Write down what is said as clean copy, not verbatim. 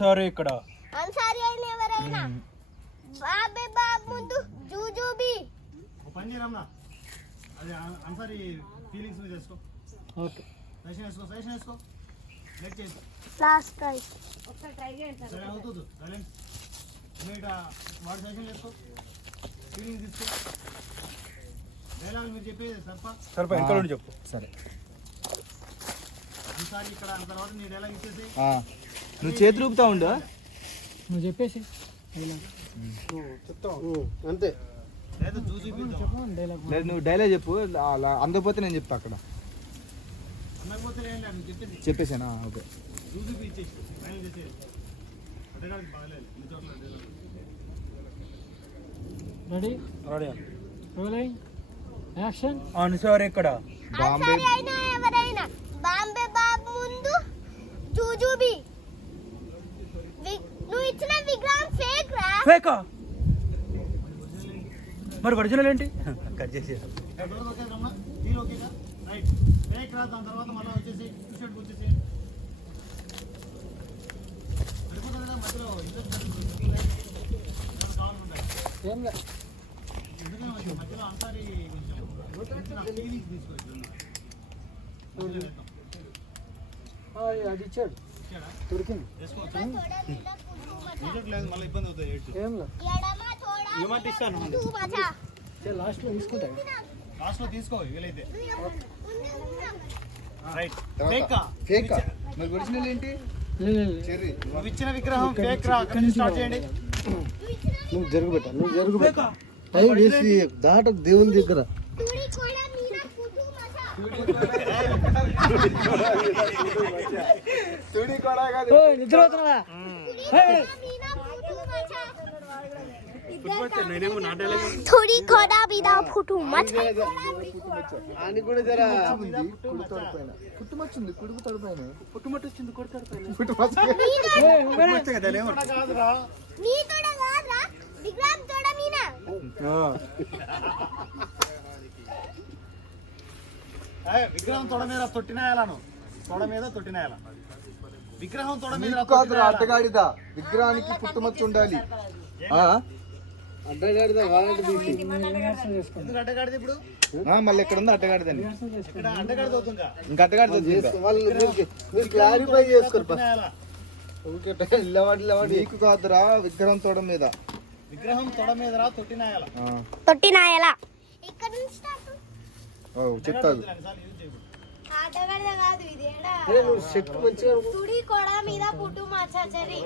సరే ఇక్కడ అన్సారీ అయిన ఎవరైనా బాబే బాబ్ ముందు జూజూబీ ఓ పని చేయరమ్మా అది అన్సారీ ఫీలింగ్స్ మీద చేసుకో. ఓకే సజెషన్ వేసుకో లెట్ చేసి లాస్ట్ ట్రై ఒకసారి ట్రై చేయండి సరే అవుతుంది సైలెంట్ మీరు వాడి సజెషన్ వేసుకో ఫీలింగ్స్ తీసుకో డైలాగ్ మీరు చెప్పేది సరిపో ఇంకా నుండి చెప్పు. సరే అన్సారీ ఇక్కడ అంత తర్వాత నీ డైలాగ్ ఇచ్చేసి నువ్వు చేతి రూపుతా ఉండు. నువ్వు చెప్పేసి అంతే లేదా చూపిద్దాం లేదు నువ్వు డైలాగ్ చెప్పు, అలా అందకపోతే నేను చెప్తా అక్కడ. అన్నకపోతే ఏం లేదు చెప్పేసి చెప్పేసానా? ఓకే చూపి ఇచ్చేసి ఫైనల్ చేసేది అడగడానికి బాగలేదు ఈ చోట్ల రెడీ రోలింగ్ యాక్షన్. అన్సారీ ఇక్కడ బాంబే అన్సారీ అయిన ఎవరైనా బాంబే బాబ్ ముందు జూజూబీ నువ్వు ఇచ్చిన విగ్రహం ఫేక్ రా. ఫేకా మరి ఒరిజినల్ ఏంటి? కట్ చేసి డోర్ ఓకే రమ్మా డీల్ ఓకేగా రైట్ బ్రేక్ రా దాని తర్వాత మళ్ళీ వచ్చేసి టీ-షర్ట్ వచ్చేసి సరిపోతుంది కదా మధ్యలో ఏం లే ఎందుకంటే మధ్యలో అంతారి కొంచెం ఫీలింగ్స్ తీసుకోవచ్చు అది ఇచ్చాడు దొరికింది. లేదు మళ్ళీ ఇబ్బంది అవుతుంది ఏం లే ఎడమ తోడా ఏమంటే ఇస్తాను తూ మచా లాస్ట్ లో తీసుకుంటా. లాస్ట్ లో తీసుకో వీలైతే ఉంది. రైట్ ఫేక్ మరి ఒరిజినల్ ఏంటి? చెర్రీ నువ్వు ఇచ్చిన విగ్రహం ఫేక్ రా అక్కడి నుంచి స్టార్ట్ చేయండి నువ్వు జరుగుబెట్ట నువ్వు జరుగుబెట్ట టైం వేసి దాట దేవుని దగ్గర తుడి కోడా మీనా ఫుదు మచా తుడి కూడా కాదు. నిద్రపోతున్నా మీనా ఫుదు మచా తుడి కోడా మీనా ఫుదు మచా అని కూడా జరా పుట్టుమచ్చింది కుడుకు తడిపోయిన పుట్టుమట్టొచ్చింది కొడతాడు పైన. కాదురా నీ తోడా కాదురా విగ్రహం తోడా మీనా విగ్రహం తొడ మీద తొట్టినాయాలను తొడ మీద తొట్టినాయాల విగ్రహం తొడ మీద కాదురా అడ్డగాడిదా, విగ్రహానికి పుట్టుమచ్చ ఉండాలి. అడ్డగాడిదా కావాలంటే తీసి ఎందుకు అడ్డగాడిది ఇప్పుడు మళ్ళీ ఎక్కడ ఉంది అడ్డగాడిదని? ఇక్కడ అడ్డగాడిది అవుతుందా ఇంకా అడ్డగాడిది వాళ్ళు మీరు క్లారిఫై చేసుకోరు తొట్టినాయాల నీకు కాదురా విగ్రహం తోడ మీద. విగ్రహం తొడ మీద తొట్టినాయాల తొట్టినాయలా ఇక్కడ నుంచి స్టార్ట్ చెప్తాదు. ఆటగాడిదా కాదు ఇది ఏడా నువ్వు సెట్ మంచిగా తుడి కోడా మీద పుట్టు మచ్చా చెరి